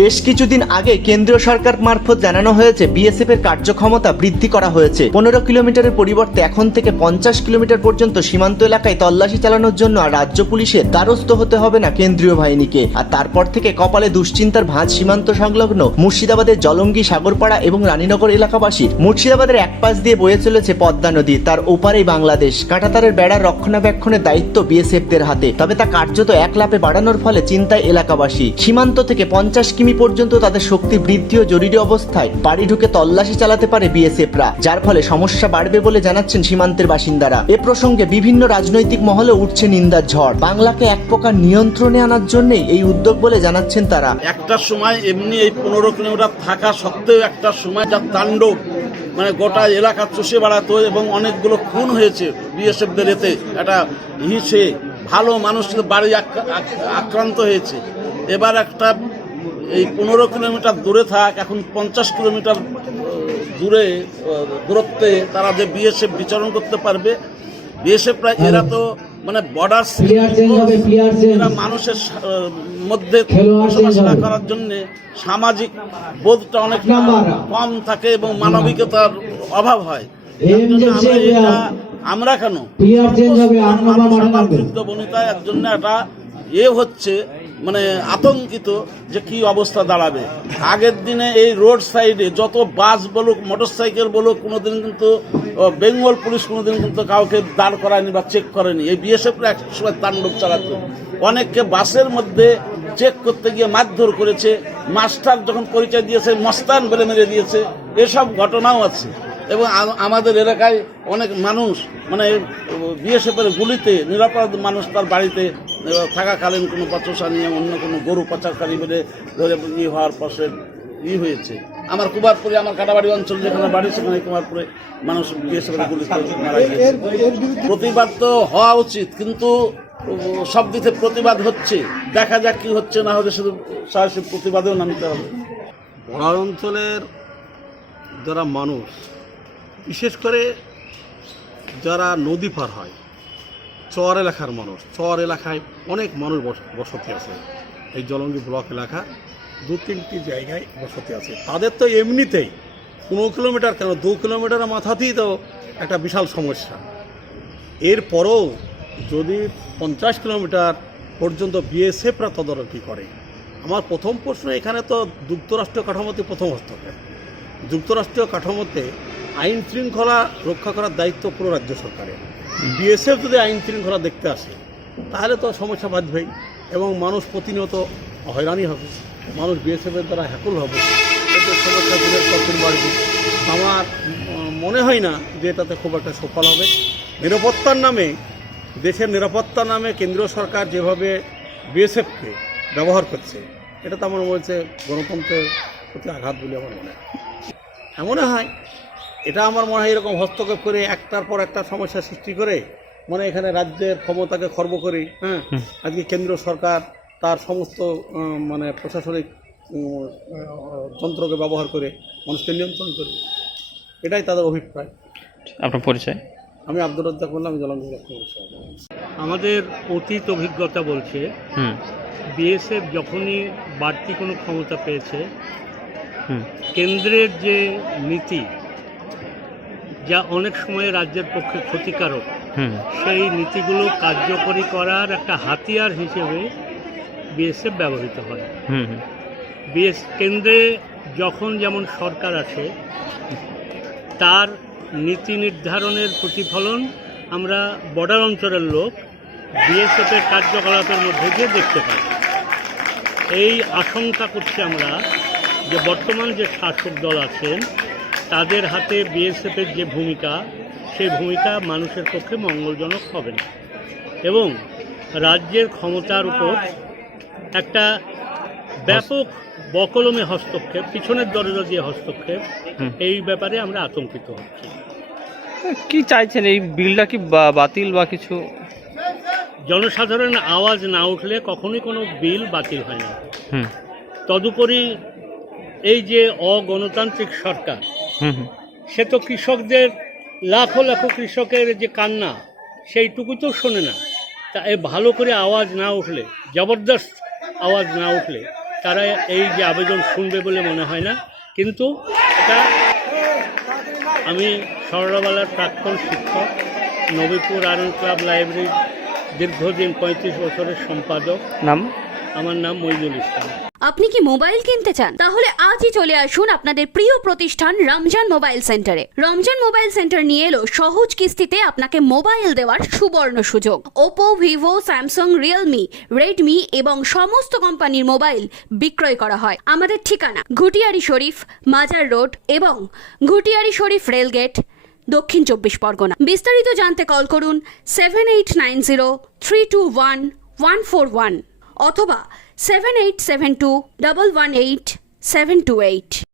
বেশ কিছুদিন আগে কেন্দ্রীয় সরকার মারফত জানানো হয়েছে বিএসএফ এর কার্যক্ষমতা বৃদ্ধি করা হয়েছে। পনেরো কিলোমিটারের পরিবর্তে এখন থেকে পঞ্চাশ কিলোমিটার পর্যন্ত সীমান্ত এলাকায় তল্লাশি চালানোর জন্য আর রাজ্য পুলিশের দ্বারস্থ হতে হবে না কেন্দ্রীয় বাহিনীকে। আর তারপর থেকে কপালে দুশ্চিন্তার ভাঁজ সীমান্ত সংলগ্ন মুর্শিদাবাদের জলঙ্গি, সাগরপাড়া এবং রানীনগর এলাকাবাসী মুর্শিদাবাদের এক পাশ দিয়ে বয়ে চলেছে পদ্মা নদী, তার ওপারেই বাংলাদেশ। কাঁটাতারের বেড়ার রক্ষণাবেক্ষণের দায়িত্ব বিএসএফদের হাতে। তবে তা কার্যত এক লাপে বাড়ানোর ফলে চিন্তায় এলাকাবাসী। সীমান্ত থেকে পঞ্চাশ কিমি পর্যন্ত তাদের শক্তি বৃদ্ধি ও জরুরি অবস্থায় বাড়ি ঢুকে তল্লাশি চালাতে পারে বিএসএফরা, যার ফলে সমস্যা বাড়বে বলে জানাচ্ছেন সীমান্তের বাসিন্দারা। এ প্রসঙ্গে বিভিন্ন রাজনৈতিক মহলে উঠছে নিন্দার ঝড়। বাংলাকে এক প্রকার নিয়ন্ত্রণে আনার জন্যই এই উদ্যোগ বলে জানাচ্ছেন তারা। একটা সময় এমনি এই পনেরো কিলোমিটার থাকা সত্ত্বেও একটা সময় যা তাণ্ডব মানে গোটা এলাকা চষে বেড়াতো এবং অনেকগুলো খুন হয়েছে বিএসএফদের এতে। একটা হিসে, ভালো মানুষ বাড়ি আক্রান্ত হয়েছে। এবার একটা এই পনেরো কিলোমিটার দূরে থাক এখন পঞ্চাশ কিলোমিটার দূরে দূরত্বে তারা যে বিএসএফ বিচরণ করতে পারবে বিএসএফরা এরা তো মানে বর্ডার। এরা মানুষের মধ্যে বসবাস না করার জন্য সামাজিক বোধটা অনেক কম থাকে এবং মানবিকতার অভাব হয়। আমরা কেন? বনিতায় এর জন্য একটা এ হচ্ছে মানে আতঙ্কিত যে কি অবস্থা দাঁড়াবে। আগের দিনে এই রোড সাইডে যত বাস বলুক, মোটরসাইকেল বলুক, কোনোদিন কিন্তু বেঙ্গল পুলিশ কোনোদিন কিন্তু কাউকে দাঁড় করায়নি বা চেক করেনি। এই বিএসএফ এক সময় তাণ্ডব চালাতো। অনেককে বাসের মধ্যে চেক করতে গিয়ে মারধর করেছে। মাস্টার যখন পরিচয় দিয়েছে, মস্তান বলে মেরে দিয়েছে। এসব ঘটনাও আছে। এবং আমাদের এলাকায় অনেক মানুষ মানে বিএসএফের গুলিতে নিরাপদ মানুষ তার বাড়িতে থাকাকালীন কোনো পচসা নিয়ে অন্য কোনো গরু পাচারকারী বলে ধরে ই হওয়ার পর ই হয়েছে। আমার কুমারপুরে আমার কাটাবাড়ি অঞ্চল যেখানে বাড়ি সেখানে কুমারপুরে মানুষ প্রতিবাদ তো হওয়া উচিত কিন্তু সব দিকে প্রতিবাদ হচ্ছে। দেখা যাক কি হচ্ছে না হলে শুধু সাহসী প্রতিবাদেও নামতে হবে। বড়ার অঞ্চলের যারা মানুষ বিশেষ করে যারা নদী পার হয় চর এলাকার মানুষ। চর এলাকায় অনেক মানুষ বস- বসতি আছে। এই জলঙ্গি ব্লক এলাকা দু তিনটি জায়গায় বসতি আছে। তাদের তো এমনিতেই পনেরো কিলোমিটার কেন? দু কিলোমিটারের মাথাতেই তো একটা বিশাল সমস্যা। এরপরও যদি পঞ্চাশ কিলোমিটার পর্যন্ত বিএসএফরা তদারকি করে, আমার প্রথম প্রশ্ন এখানে তো যুক্তরাষ্ট্রীয় কাঠামোতে প্রথম হস্তক্ষেপ যুক্তরাষ্ট্রীয় কাঠামোতে আইন শৃঙ্খলা রক্ষা করার দায়িত্ব পুরো রাজ্য সরকারের। বিএসএফ যদি আইন শৃঙ্খলা দেখতে আসে, তাহলে তো সমস্যা বাঁধবেই এবং মানুষ প্রতিনিয়ত হয়রানি হবে। মানুষ বিএসএফের দ্বারা হ্যাকুল হবে। এতে সমস্যা দিনের পর বাড়বে। আমার মনে হয় না যে এটাতে খুব একটা সফল হবে। নিরাপত্তার নামে, দেশের নিরাপত্তার নামে কেন্দ্রীয় সরকার যেভাবে বিএসএফকে ব্যবহার করছে, এটা তো আমার মনে হচ্ছে গণতন্ত্রের প্রতি আঘাত বলে আমার মনে হয়। এমন হয় এটা আমার মনে হয় এরকম হস্তক্ষেপ করে একটার পর একটা সমস্যা সৃষ্টি করে মানে এখানে রাজ্যের ক্ষমতাকে খর্ব করে হ্যাঁ? আজকে কেন্দ্র সরকার তার সমস্ত মানে প্রশাসনিক যন্ত্রকে ব্যবহার করে মানুষকে নিয়ন্ত্রণ করে। এটাই তাদের অভিপ্রায়। আপনার পরিচয়? আমি আব্দুর রাজ্জাক বললাম আমি জলঙ্গি আমাদের অতীত অভিজ্ঞতা বলছে হুম। বিএসএফ যখনই বাড়তি কোনো ক্ষমতা পেয়েছে হুম। কেন্দ্রের যে নীতি যা অনেক সময় রাজ্যের পক্ষে ক্ষতিকারক। সেই নীতিগুলো কার্যকরী করার একটা হাতিয়ার হিসেবে বিএসএফ ব্যবহৃত হয়। বিএস কেন্দ্রে যখন যেমন সরকার আছে তার নীতি নির্ধারণের প্রতিফলন আমরা বর্ডার অঞ্চলের লোক বিএসএফের কার্যকলাপের মধ্যে দিয়ে দেখতে পাই। এই আশঙ্কা করছি আমরা যে বর্তমান যে শাসক দল আছেন তাদের হাতে বিএসএফের যে ভূমিকা সেই ভূমিকা মানুষের পক্ষে মঙ্গলজনক হবে না। এবং রাজ্যের ক্ষমতার উপর একটা ব্যাপক বকলমে হস্তক্ষেপ পিছনের দরজা দিয়ে হস্তক্ষেপ এই ব্যাপারে আমরা আতঙ্কিত হচ্ছি। কি চাইছেন? এই বিলটা কি বাতিল বা কিছু? জনসাধারণ আওয়াজ না উঠলে কখনোই কোনো বিল বাতিল হয় না। তদুপরি এই যে অগণতান্ত্রিক সরকার সে তো কৃষকদের লাখো লাখো কৃষকের যে কান্না সেইটুকু তো শোনে না। তা এ ভালো করে আওয়াজ না উঠলে জবরদস্ত আওয়াজ না উঠলে তারা এই যে আবেদন শুনবে বলে মনে হয় না। কিন্তু এটা আমি সরলাবালার প্রাক্তন শিক্ষক নবীপুর আয়রন ক্লাব লাইব্রেরির দীর্ঘদিন পঁয়ত্রিশ বছরের সম্পাদক। নাম? আমার নাম মইনুল ইসলাম। আপনি কি মোবাইল কিনতে চান? তাহলে আজই চলে আসুন আপনাদের প্রিয় প্রতিষ্ঠান রমজান মোবাইল সেন্টারে। রমজান মোবাইল সেন্টার নিয়ে এলো সহজ কিস্তিতে আপনাকে মোবাইল দেওয়ার সুবর্ণ সুযোগ। Oppo Vivo Samsung Realme Redmi এবং সমস্ত কোম্পানির মোবাইল বিক্রয় করা হয়। আমাদের ঠিকানা ঘুটিয়ারি শরীফ, মাজার রোড এবং ঘুটিয়ারি শরীফ রেলগেট, দক্ষিণ চব্বিশ পরগনা। বিস্তারিত জানতে কল করুন seven eight nine zero three two one one four one অথবা seven eight seven two double one eight seven two eight